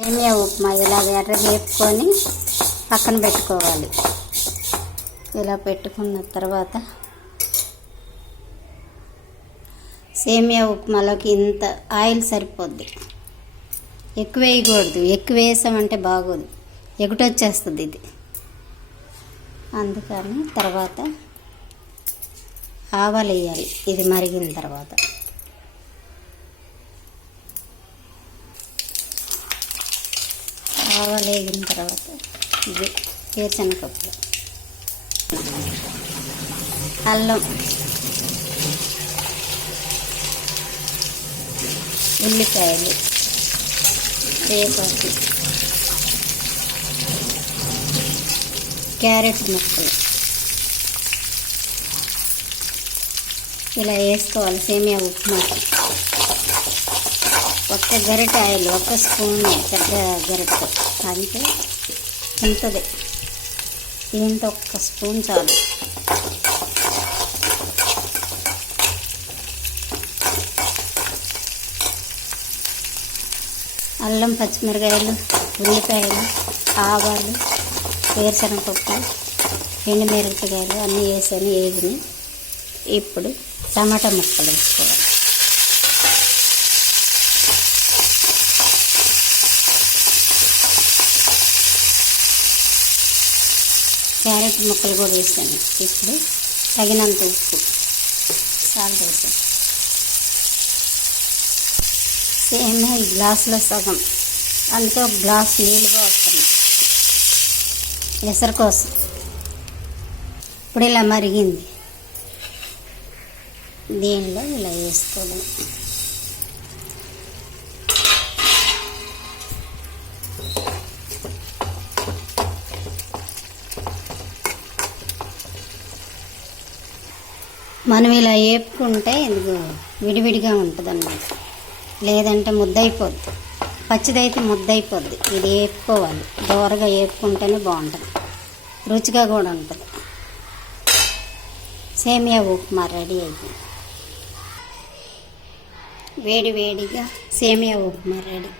సేమియా ఉప్మా ఇలాగ ఎర్రగా వేపుకొని పక్కన పెట్టుకోవాలి. ఇలా పెట్టుకున్న తర్వాత సేమియా ఉప్మాలోకి ఇంత ఆయిల్ సరిపోద్ది, ఎక్కువ వేయకూడదు. ఎక్కువ వేసామంటే బాగోదు, ఎగుటొచ్చేస్తుంది ఇది. అందుకని తర్వాత ఆవాలు వేయాలి. ఇది మరిగిన తర్వాత ఆవాలు వేగిన తర్వాత ఇది వేరుశనగపప్పు, అల్లం, ఉల్లిపాయలు, వేపాకు, క్యారెట్ ముక్కలు ఇలా వేసుకోవాలి. సేమియా ఉప్మాకి ఒక్క గరిటె ఆయిల్, ఒక్క స్పూన్, పెద్ద గరిటె అంటే ఉంటుంది. దీంతో ఒక్క స్పూన్ చాలు. అల్లం, పచ్చిమిరకాయలు, ఉల్లిపాయలు, ఆవాలు, వేరుశనగపప్పు, ఎండుమిరపకాయలు అన్నీ వేసాను. వేగిని ఇప్పుడు టమాటా ముక్కలు వేసుకోవాలి. క్యారెట్ ముక్కలు కూడా వేసాను. ఇప్పుడు తగినంత ఉప్పు, సాల్ట్ వేసాను. సేమియా ఈ గ్లాసులో సగం, అందుకే ఒక గ్లాస్ నీళ్ళుగా వస్తుంది ఎసరు కోసం. ఇప్పుడు ఇలా మరిగింది, దీనిలో ఇలా వేసుకోవడం. మనం ఇలా వేపుకుంటే ఇది విడివిడిగా ఉంటుంది అన్నమాట, లేదంటే ముద్దయిపోద్ది. పచ్చిదైతే ముద్దయిపోద్ది. ఇది వేపుకోవాలి, దోరగా వేపుకుంటేనే బాగుంటుంది, రుచిగా కూడా ఉంటుంది. సేమియా ఉప్మా రెడీ అయిపోయింది. వేడి వేడిగా సేమియా ఉప్మా రెడీ.